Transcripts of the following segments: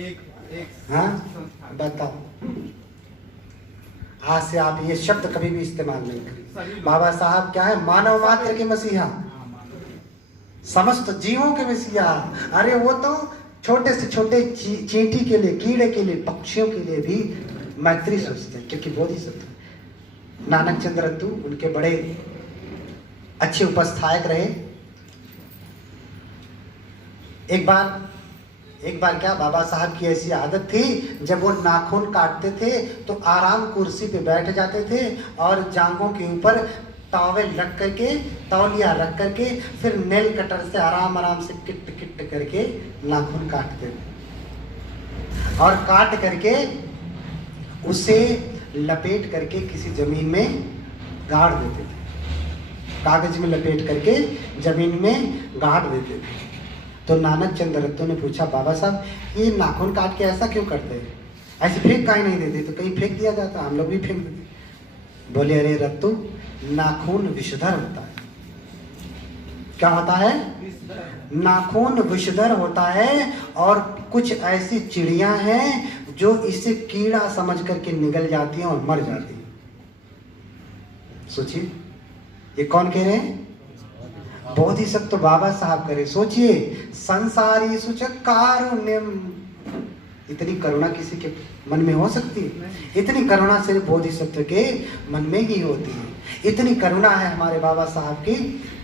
हाँ बताओ, आज से आप ये शब्द कभी भी इस्तेमाल नहीं करें। बाबा साहब क्या है? मानव मात्र के मसीहा, समस्त जीवों के मसीहा। अरे वो तो छोटे से छोटे चींटी के लिए, कीड़े के लिए, पक्षियों के लिए भी मैत्री सोचते हैं, क्योंकि बोधिसत्व नानक चंद्र रत्तू उनके बड़े अच्छे उपस्थायक रहे। एक बार क्या, बाबा साहब की ऐसी आदत थी, जब वो नाखून काटते थे तो आराम कुर्सी पे बैठ जाते थे और जांघों के ऊपर टॉवेल रख करके, तौलिया रख करके, फिर नेल कटर से आराम आराम से किट किट करके नाखून काटते थे और काट करके उसे लपेट करके किसी जमीन में गाड़ देते थे, कागज में लपेट करके जमीन में गाड़ देते थे। तो नानक चंद्र रत्तू ने पूछा, बाबा साहब ये नाखून काट के ऐसा क्यों करते हैं? ऐसे फेंक काहे नहीं देते? तो कहीं फेंक दिया जाता, हम लोग भी फेंक देते। बोले अरे रत्तू, नाखून विषधर होता है। क्या होता है? नाखून विषधर होता है, और कुछ ऐसी चिड़ियां हैं जो इसे कीड़ा समझ करके निगल जाती हैं और मर जाती हैं। सोचिए, ये कौन कह रहे हैं? बोधिसत्व बाबा साहब करे। सोचिए, संसारी सुचक कारुण्यम, इतनी करुणा किसी के मन में हो सकती है? इतनी करुणा सिर्फ बोधिसत्व के मन में ही होती है। इतनी करुणा है हमारे बाबा साहब की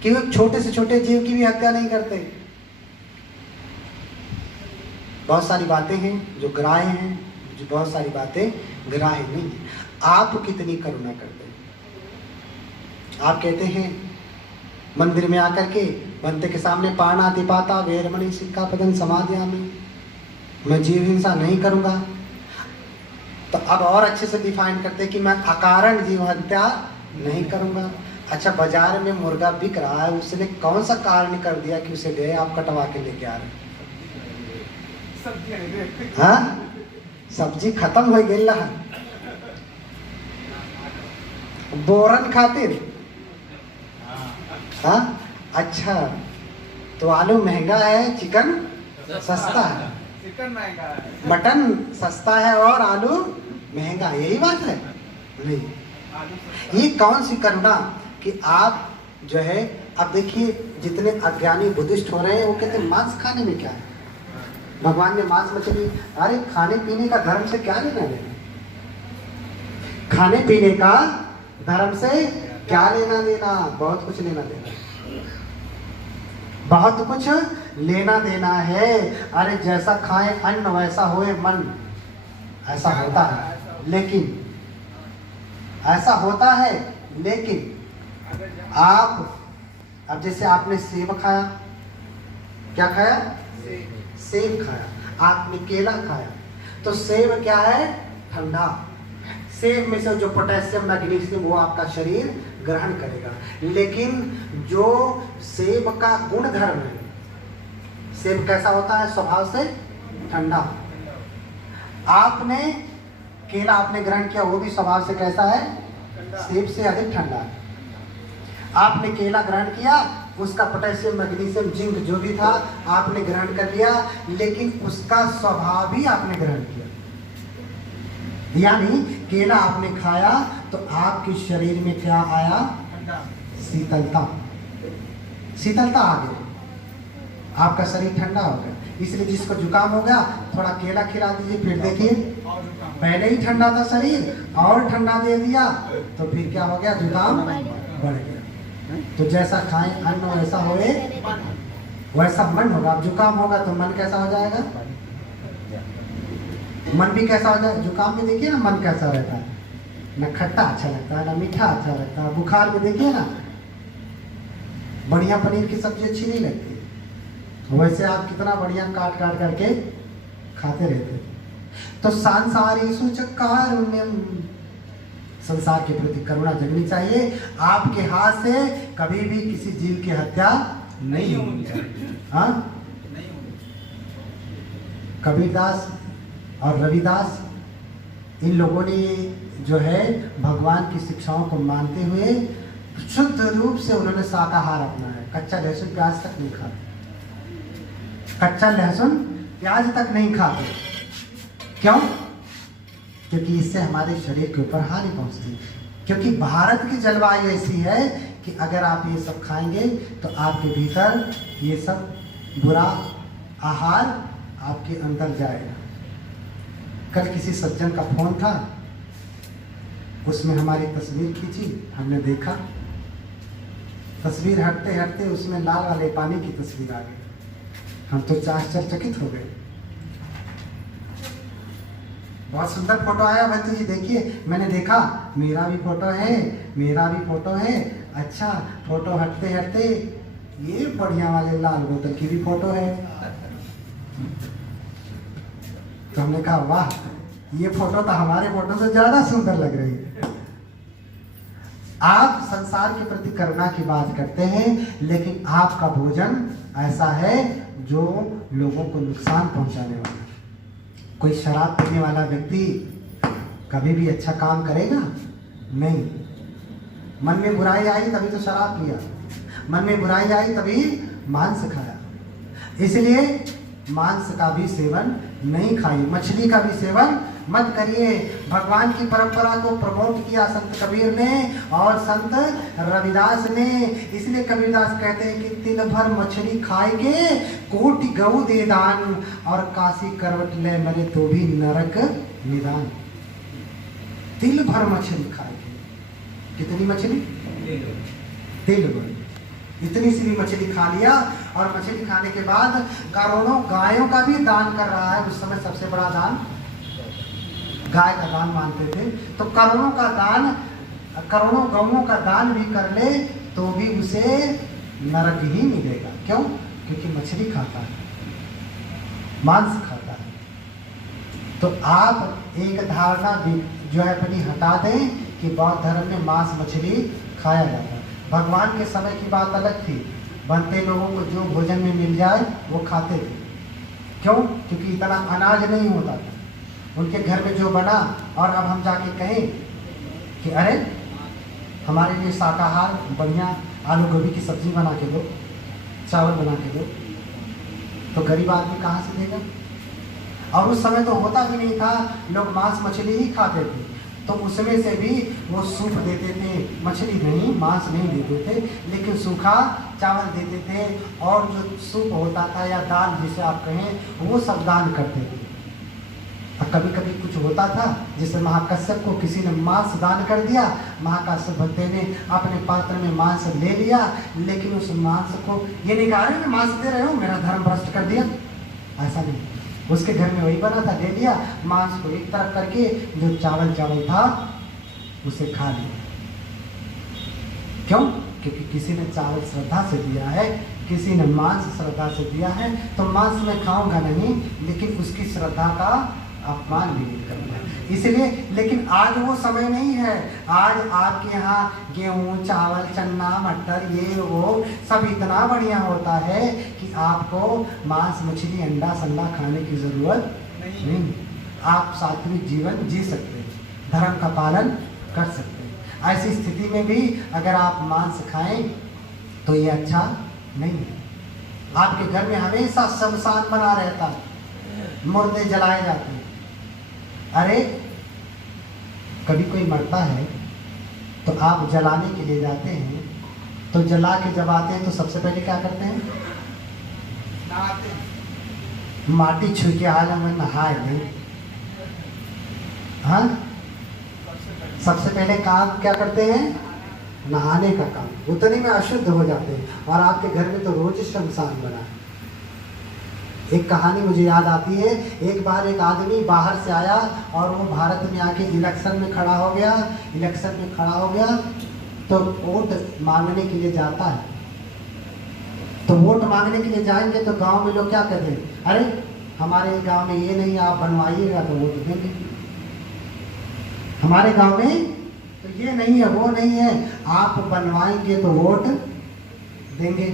कि वो छोटे से छोटे जीव की भी हत्या नहीं करते। बहुत सारी बातें हैं जो ग्राह्य हैं, जो बहुत सारी बातें ग्राह्य नहीं है। आप कितनी करुणा करते हैं? आप कहते हैं मंदिर में आकर के बनते के सामने पाणातिपाता वेरमणि सिक्खापदं समादयामि, मैं जीव हिंसा नहीं करूंगा। तो अब और अच्छे से डिफाइन करते कि मैं अकारण जीव हत्या नहीं करूंगा। अच्छा, बाजार में मुर्गा बिक रहा है, उसने कौन सा कारण कर दिया कि उसे गए आप कटवा के लेके आ रहे? हाँ, सब्जी खत्म हो गई है बोरन खातिर। हाँ, अच्छा, तो आलू महंगा है, चिकन सस्ता है। चिकन महंगा है, मटन सस्ता है और आलू महंगा, यही बात है? नहीं, ये कौन सी करुणा कि आप जो है, अब देखिए जितने अज्ञानी बुद्धिस्ट हो रहे हैं वो कहते हैं मांस खाने में क्या है, भगवान ने मांस मछली। अरे खाने पीने का धर्म से क्या लेना देना? खाने पीने का धर्म से क्या लेना देना? बहुत कुछ लेना देना, बहुत कुछ लेना देना है। अरे जैसा खाए अन्न वैसा होए मन, ऐसा होता है। लेकिन ऐसा होता है, लेकिन आप अब जैसे आपने सेब खाया, क्या खाया? सेब खाया। आपने केला खाया, तो सेब क्या है? ठंडा। सेब में से जो पोटेशियम मैग्नीशियम वो आपका शरीर ग्रहण करेगा। लेकिन जो सेब का गुण धर्म है, सेब कैसा होता है? स्वभाव से ठंडा। आपने केला आपने ग्रहण किया, वो भी स्वभाव से कैसा है? सेब से अधिक ठंडा है। आपने केला ग्रहण किया, उसका पोटेशियम मैग्नीशियम जिंक जो भी था आपने ग्रहण कर लिया, लेकिन उसका स्वभाव भी आपने ग्रहण किया। यानी केला आपने खाया तो आपके शरीर में क्या आया? शीतलता। शीतलता आ गई, आपका शरीर ठंडा हो गया। इसलिए जिसको जुकाम हो गया, थोड़ा केला खिला दीजिए, फिर देखिए पहले ही ठंडा था शरीर और ठंडा दे दिया, तो फिर क्या हो गया? जुकाम बढ़ गया। तो जैसा खाएं अन्न वैसा होए वैसा मन होगा। अब जुकाम होगा तो मन कैसा हो जाएगा? मन भी कैसा हो जाए? जुकाम में देखिए ना मन कैसा रहता है, न खट्टा अच्छा लगता है, न मीठा अच्छा लगता है। बुखार में देखिए ना, बढ़िया पनीर की सब्जी अच्छी नहीं लगती, वैसे आप कितना बढ़िया काट काट करके खाते रहते। तो सांसारी सुचकारुण्यम, संसार के प्रति करुणा जगनी चाहिए। आपके हाथ से कभी भी किसी जीव की हत्या नहीं होनी चाहिए। हाँ, कबीरदास और रविदास, इन लोगों ने जो है भगवान की शिक्षाओं को मानते हुए शुद्ध रूप से उन्होंने शाकाहार अपनाया। कच्चा लहसुन प्याज तक नहीं खाते, कच्चा लहसुन प्याज तक नहीं खाते। क्यों? क्योंकि इससे हमारे शरीर के ऊपर हानि पहुंचती है। क्योंकि भारत की जलवायु ऐसी है कि अगर आप ये सब खाएंगे तो आपके भीतर ये सब बुरा आहार आपके अंदर जाएगा। कल किसी सज्जन का फोन था, उसमें हमारी तस्वीर खींची, हमने देखा, तस्वीर हटते हटते उसमें लाल वाले पानी की तस्वीर आ गई। हम तो आश्चर्यचकित हो गए। बहुत सुंदर फोटो आया बंधु जी, देखिए। मैंने देखा, मेरा भी फोटो है, मेरा भी फोटो है। अच्छा, फोटो हटते हटते ये बढ़िया वाले लाल बोतल की भी फोटो है। तो हमने कहा वाह, ये फोटो तो हमारे फोटो से ज्यादा सुंदर लग रही है। आप संसार के प्रति करुणा की बात करते हैं, लेकिन आपका भोजन ऐसा है जो लोगों को नुकसान पहुंचाने वाला। कोई शराब पीने वाला व्यक्ति कभी भी अच्छा काम करेगा नहीं। मन में बुराई आई तभी तो शराब पिया, मन में बुराई आई तभी मांस खाया। इसलिए मांस का भी सेवन नहीं खाइए, मछली का भी सेवन मत करिए। भगवान की परंपरा को प्रमोट किया संत कबीर ने और संत रविदास ने। इसलिए कबीरदास कहते हैं कि तिल भर मछली खाएगे कोटि गऊ दे दान, और काशी करवट ले मरे तो भी नरक निदान। तिल भर मछली खाएगे, कितनी मछली? तिल भर, इतनी सी भी मछली खा लिया। और मछली खाने के बाद करोड़ों गायों का भी दान कर रहा है। उस समय सबसे बड़ा दान गाय का दान मानते थे। तो करोड़ों का दान, करोड़ों गौओं का दान भी कर ले तो भी उसे नरक ही मिलेगा। क्यों? क्योंकि मछली खाता है, मांस खाता है। तो आप एक धारणा जो है अपनी हटा दें कि बौद्ध धर्म में मांस मछली खाया जाता है। भगवान के समय की बात अलग थी, बनते लोगों को जो भोजन में मिल जाए वो खाते थे। क्यों? क्योंकि इतना अनाज नहीं होता था उनके घर में जो बना। और अब हम जाके कहें कि अरे हमारे लिए शाकाहार बढ़िया आलू गोभी की सब्जी बना के दो, चावल बना के दो, तो गरीब आदमी कहाँ से देगा? और उस समय तो होता भी नहीं था, लोग मांस मछली ही खाते थे। तो उसमें से भी वो सूप देते थे, मछली नहीं, मांस नहीं देते थे, लेकिन सूखा चावल देते थे। और जो सूप होता था या दाल जिसे आप कहें, वो सब दान करते थे। और कभी कभी कुछ होता था, जैसे महाकश्यप को किसी ने मांस दान कर दिया, महाकश्यप भक्त ने अपने पात्र में मांस ले लिया, लेकिन उस मांस को ये नहीं कहा मैं मांस दे रहे हो, मेरा धर्म भ्रष्ट कर दिया, ऐसा नहीं। उसके घर में वही बना था, ले लिया, मांस को एक तरफ करके जो चावल था उसे खा लिया। क्यों? क्योंकि किसी ने चावल श्रद्धा से दिया है, किसी ने मांस श्रद्धा से दिया है। तो मांस मैं खाऊंगा नहीं, लेकिन उसकी श्रद्धा का अपमान भी नहीं करना। इसलिए, लेकिन आज वो समय नहीं है। आज आपके यहाँ गेहूँ, चावल, चना, मटर, ये वो सब इतना बढ़िया होता है कि आपको मांस, मछली, अंडा, संडा खाने की जरूरत नहीं। आप सात्विक जीवन जी सकते हैं, धर्म का पालन कर सकते हैं। ऐसी स्थिति में भी अगर आप मांस खाएं तो ये अच्छा नहीं है। आपके घर में हमेशा शमशान बना रहता है, मुर्दे जलाए जाते हैं। अरे कभी कोई मरता है तो आप जलाने के लिए जाते हैं, तो जला के जब आते हैं तो सबसे पहले क्या करते हैं? नहाते हैं। माटी छू के आज हम नहाए नहीं, हाँ, सबसे पहले काम क्या करते हैं? नहाने का काम। उतने में अशुद्ध हो जाते हैं। और आपके घर में तो रोज शमशान बना है। एक कहानी मुझे याद आती है, एक बार एक आदमी बाहर से आया और वो भारत में आके इलेक्शन में खड़ा हो गया। इलेक्शन में खड़ा हो गया तो वोट मांगने के लिए जाता है। तो वोट मांगने के लिए जाएंगे तो गांव में लोग क्या कहते हैं? अरे हमारे गांव में ये नहीं, आप बनवाइएगा तो वोट देंगे। हमारे गांव में तो ये नहीं है, वो नहीं है, आप बनवाएंगे तो वोट देंगे।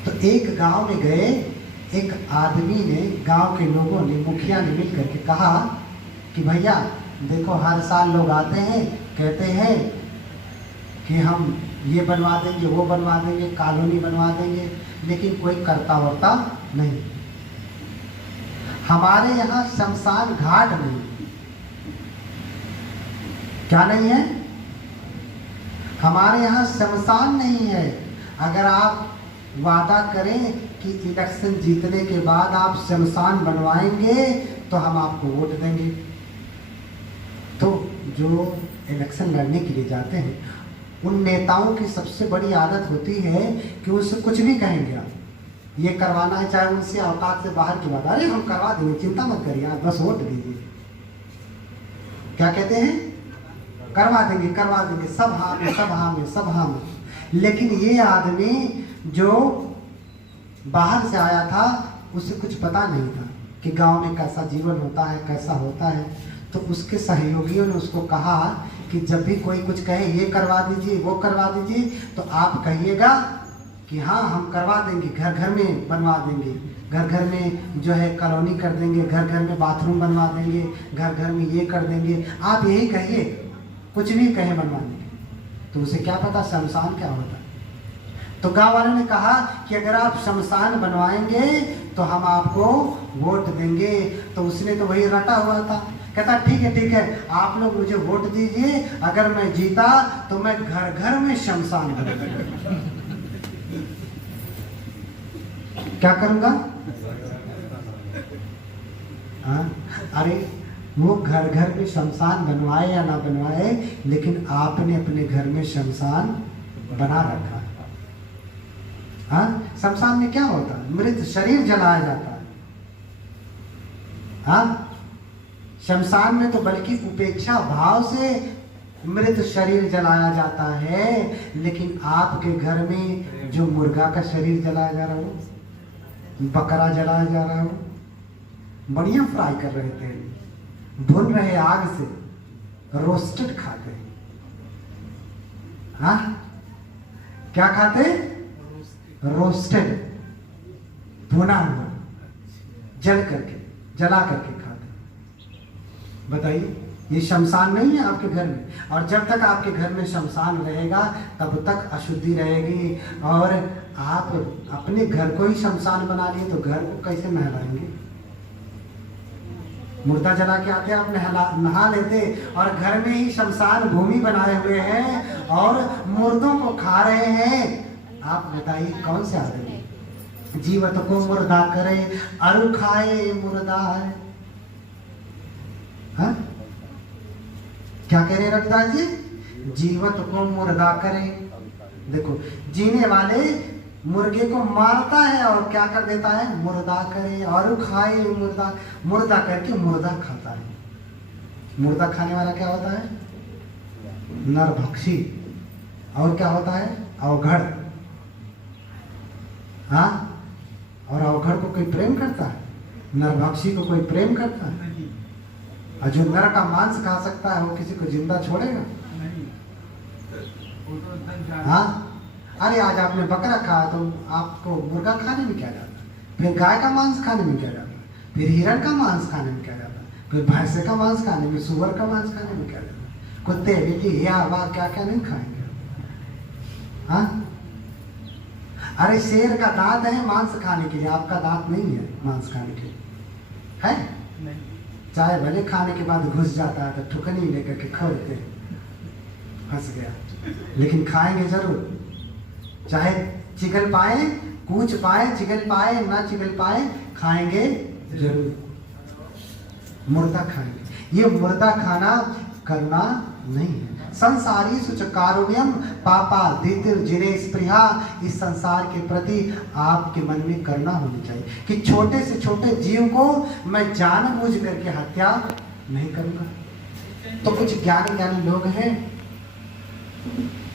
तो एक गांव में गए, एक आदमी ने, गांव के लोगों ने, मुखिया ने मिल करके कहा कि भैया देखो, हर साल लोग आते हैं, कहते हैं कि हम ये बनवा देंगे, वो बनवा देंगे, कॉलोनी बनवा देंगे, लेकिन कोई करता वर्ता नहीं। हमारे यहाँ शमशान घाट नहीं, क्या नहीं है? हमारे यहाँ शमशान नहीं है। अगर आप वादा करें कि इलेक्शन जीतने के बाद आप शमशान बनवाएंगे तो हम आपको वोट देंगे। तो जो इलेक्शन लड़ने के लिए जाते हैं उन नेताओं की सबसे बड़ी आदत होती है कि उससे कुछ भी कहेंगे आप, ये करवाना है, चाहे उनसे औकात से बाहर की बात, अरे हम करवा देंगे, चिंता मत करिए, आप बस वोट दीजिए। क्या कहते हैं? करवा देंगे, करवा देंगे, सब हाँ में, सब हाँ में, सब हाँ में। लेकिन ये आदमी जो बाहर से आया था उसे कुछ पता नहीं था कि गांव में कैसा जीवन होता है, कैसा होता है। तो उसके सहयोगियों ने उसको कहा कि जब भी कोई कुछ कहे ये करवा दीजिए, वो करवा दीजिए, तो आप कहिएगा कि हाँ हम करवा देंगे, घर घर में बनवा देंगे, घर घर में जो है कॉलोनी कर देंगे, घर घर में बाथरूम बनवा देंगे, घर घर में ये कर देंगे, आप यही कहिए, कुछ भी कहें बनवा देंगे। तो उसे क्या पता शमशान क्या होता है। तो गांव वालों ने कहा कि अगर आप शमशान बनवाएंगे तो हम आपको वोट देंगे। तो उसने तो वही रटा हुआ था, कहता ठीक है, आप लोग मुझे वोट दीजिए, अगर मैं जीता तो मैं घर घर में शमशान बनूंगा। क्या करूंगा? हाँ, अरे वो घर घर में शमशान बनवाए या ना बनवाए, लेकिन आपने अपने घर में शमशान बना रखा। हाँ, शमशान में क्या होता है? मृत शरीर जलाया जाता है। हाँ, शमशान में तो बल्कि उपेक्षा भाव से मृत शरीर जलाया जाता है। लेकिन आपके घर में जो मुर्गा का शरीर जलाया जा रहा हो, बकरा जलाया जा रहा हो, बढ़िया फ्राई कर रहे थे, भून रहे आग से, रोस्टेड खाते। हाँ, क्या खाते? रोस्टेड, भुना हुआ, जला करके खाते। बताइए, ये शमशान नहीं है आपके घर में। और जब तक आपके घर में शमशान रहेगा तब तक अशुद्धि रहेगी। और आप अपने घर को ही शमशान बना लिए तो घर को कैसे नहलाएंगे? मुर्दा जला के आते आप नहा लेते, और घर में ही शमशान भूमि बनाए हुए हैं और मुर्दों को खा रहे हैं। आप बताइए कौन से आदमी जीवत को मुर्दा करे अरु खाए मुर्दा है? हाँ? क्या कह रहे रविदास जी? जीवत को मुर्दा करे। देखो, जीने वाले मुर्गे को मारता है और क्या कर देता है? मुर्दा करे, और खाए मुर्दा, मुर्दा करके मुर्दा खाता है। मुर्दा खाने वाला क्या होता है? नरभक्षी। और क्या होता है? अवघड़। हाँ, और अवघड़ को कोई प्रेम करता है? नरभक्षी को कोई प्रेम करता है? और जो नर का मांस खा सकता है वो किसी को जिंदा छोड़ेगा? हाँ, अरे आज आपने बकरा खाया तो आपको मुर्गा खाने में क्या जाता, फिर गाय का मांस खाने में क्या जाता, फिर हिरण का मांस खाने में क्या जाता, फिर भैंसे का मांस खाने में, सुअर का मांस खाने में क्या जाता, कुत्ते बिल्ली या वाह क्या क्या नहीं खाएंगे। हाँ, अरे शेर का दांत है मांस खाने के लिए, आपका दांत नहीं है मांस खाने के लिए, है? चाहे भले खाने के बाद घुस जाता है तो ठुकनी लेकर के खोलते, फंस गया, लेकिन खाएंगे जरूर। चाहे चिगल पाए, कूच पाए, चिगल पाए, ना चिगल पाए, खाएंगे जरूर। मुर्दा खाएंगे। ये मुर्दा खाना करुणा नहीं है। संसारी सुचकारुण्यम पापा दितिर जिने स्पृहा। इस संसार के प्रति आपके मन में करुणा होनी चाहिए कि छोटे से छोटे जीव को मैं जानबूझ करके हत्या नहीं करूंगा। तो कुछ ज्ञानी लोग हैं,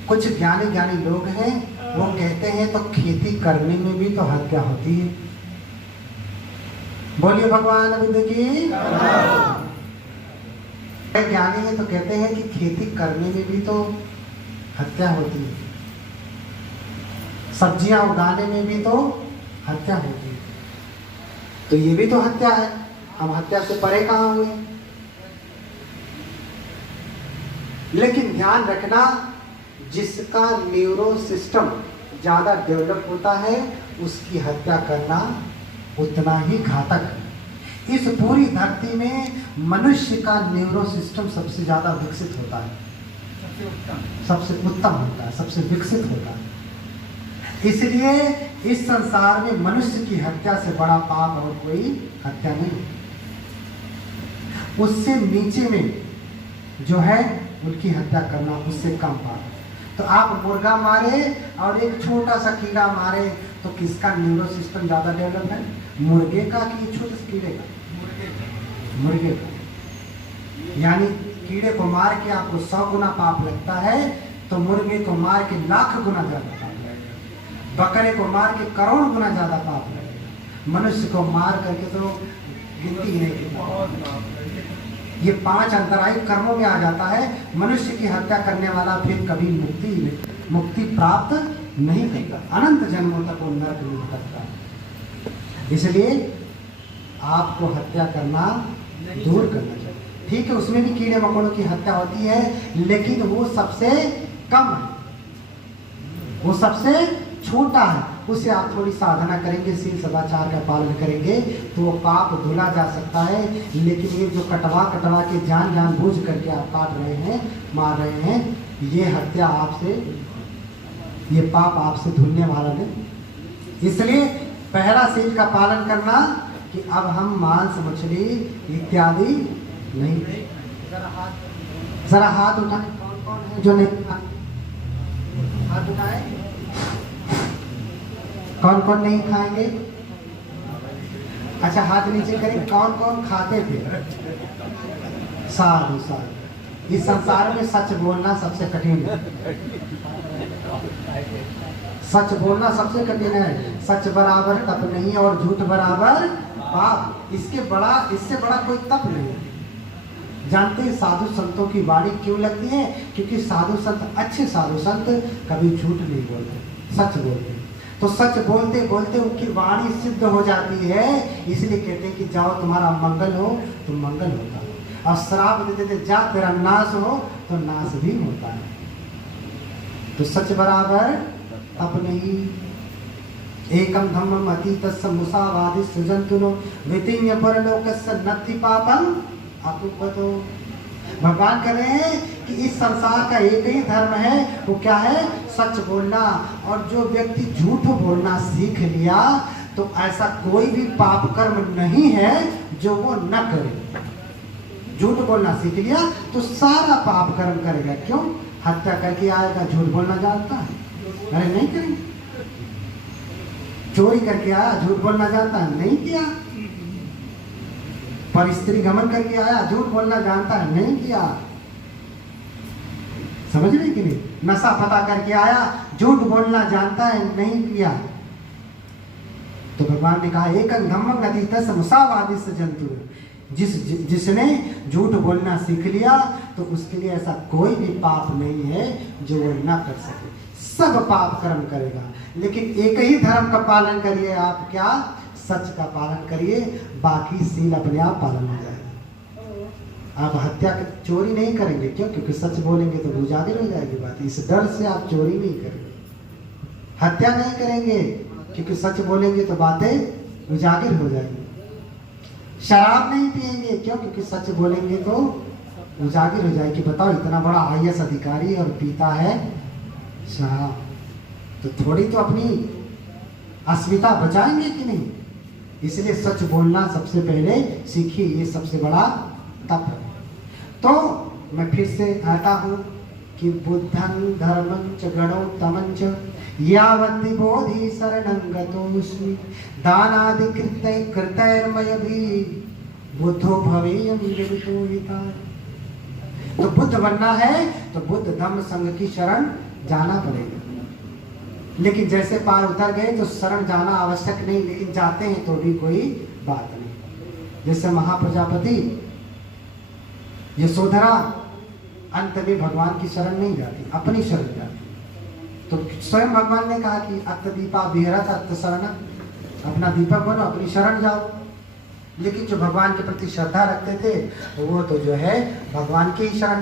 कुछ ज्ञानी लोग हैं, वो कहते हैं तो खेती करने में भी तो हत्या होती है। बोलिए भगवान बुद्ध की। ज्ञानी है तो कहते हैं कि खेती करने में भी तो हत्या होती है, सब्जियां उगाने में भी तो हत्या होती है। तो ये भी तो हत्या है, हम हत्या से परे कहाँ हुए? लेकिन ध्यान रखना, जिसका न्यूरो सिस्टम ज्यादा डेवलप होता है उसकी हत्या करना उतना ही घातक है। इस पूरी धरती में मनुष्य का न्यूरो सिस्टम सबसे ज्यादा विकसित होता है, सबसे उत्तम होता है, सबसे विकसित होता है। इसलिए इस संसार में मनुष्य की हत्या से बड़ा पाप और कोई हत्या नहीं। उससे नीचे में जो है उनकी हत्या करना उससे कम पाप। तो आप मुर्गा मारे और एक छोटा सा कीड़ा मारे तो किसका न्यूरो सिस्टम ज्यादा डेवलप है? मुर्गे का कि छोटे से कीड़े का? मुर्गे का। यानी कीड़े को मार के आपको 100 गुना पाप लगता है, तो मुर्गे को मार के लाख गुना ज्यादा पाप लगेगा। बकरे को मार के करोड़ गुना ज्यादा पाप लगेगा। मनुष्य को मार करके तो गिनती ही नहीं कितना। ये 5 अंतरायी कर्मों में आ जाता है। मनुष्य की हत्या करने वाला फिर कभी मुक्ति प्राप्त नहीं करेगा, अनंत जन्मों तक वो नरक में भटकता है। इसलिए आपको हत्या करना दूर करना चाहिए। ठीक है, उसमें भी कीड़े मकोड़ों की हत्या होती है, लेकिन वो सबसे कम है, वो सबसे छोटा है। उससे आप थोड़ी साधना करेंगे, शील सदाचार का पालन करेंगे तो वो पाप धुला जा सकता है। लेकिन ये जो कटवा के जान बूझ करके आप काट रहे हैं, मार रहे हैं, ये हत्या आपसे, ये पाप आपसे धुलने वाला नहीं। इसलिए पहला शील का पालन करना कि अब हम मांस मछली इत्यादि नहीं। जरा हाथ उठाए, कौन कौन है जो नहीं खाते? हाथ उठाए, कौन कौन नहीं खाएंगे? अच्छा हाथ नीचे करें, कौन कौन खाते थे? साधु साधु। इस संसार में सच बोलना सबसे कठिन है। सच बोलना सबसे कठिन है। सच बराबर तप नहीं और झूठ बराबर पाप। इससे बड़ा कोई तप नहीं है। जानते हैं साधु संतों की वाणी क्यों लगती है? क्योंकि साधु संत, अच्छे साधु संत कभी झूठ नहीं बोलते, सच बोलते। तो सच बोलते बोलते उनकी वाणी सिद्ध हो जाती है। इसलिए कहते हैं कि जाओ तुम्हारा मंगल हो, तो मंगल होता है। और श्राप देते थे जा तेरा नाश हो, तो नाश भी होता है। तो सच बराबर तप नहीं। एकम धम्मम अतीतस्य मुसावादि सृजन्तुनो वितिन्य परलोकस्य नत्ति पापं अकुपतो। भगवान कह रहे हैं कि इस संसार का एक ही धर्म है, वो क्या है? सच बोलना। और जो व्यक्ति झूठ बोलना सीख लिया तो ऐसा कोई भी पाप कर्म नहीं है जो वो न करे। झूठ बोलना सीख लिया तो सारा पाप कर्म करेगा। क्यों? हत्या करके आएगा, झूठ बोलना जानता है? अरे नहीं करेंगे। चोरी करके आया, झूठ बोलना जानता है? नहीं किया। पर स्त्री गमन करके आया, झूठ बोलना जानता है? नहीं किया। समझ रहे कि नहीं? नशा पता करके आया, झूठ बोलना जानता है? नहीं किया। तो भगवान ने कहा एकं धम्मं अतीतस्य मुसावादिस्य जंतु। जिसने झूठ बोलना सीख लिया तो उसके लिए ऐसा कोई भी पाप नहीं है जो वो ना कर सके। सब पाप कर्म करेगा, लेकिन एक ही धर्म का पालन करिए आप, क्या? सच का पालन करिए, बाकी सील अपने आप पालन हो जाएगा। आप हत्या चोरी नहीं करेंगे। क्यों? क्योंकि सच बोलेंगे तो उजागर हो जाएगी बात। इस डर से आप चोरी नहीं करेंगे। हत्या नहीं करेंगे क्योंकि सच बोलेंगे तो बातें उजागर हो जाएंगी। शराब नहीं पिएंगे। क्यों? क्योंकि सच बोलेंगे तो उजागर हो जाएगी। बताओ, इतना बड़ा IAS अधिकारी और पीता है शराब, तो थोड़ी तो अपनी अस्मिता बचाएंगे कि नहीं? इसलिए सच बोलना सबसे पहले सीखिए, ये सबसे बड़ा तप है। तो मैं फिर से आता हूँ कि बुद्धं धर्मं च गणोत्तमं च यावत् बोधि शरणं गतोऽस्मि दानादि कृतैर्मयभिः बुद्धो भवेयं विदितो हिताय। तो बुद्ध बनना है तो बुद्ध धम्म संघ की शरण जाना पड़ेगा। लेकिन जैसे पार उतर गए तो शरण जाना आवश्यक नहीं, लेकिन जाते हैं तो भी कोई बात नहीं। जैसे महाप्रजापति यशोधरा अंत में भगवान की शरण नहीं जाती, अपनी शरण जाती। तो स्वयं भगवान ने कहा कि अत्तदीपा विहरत अत्त शरण, अपना दीपक बनो, अपनी शरण जाओ। लेकिन जो भगवान के प्रति श्रद्धा रखते थे वो तो जो है भगवान की शरण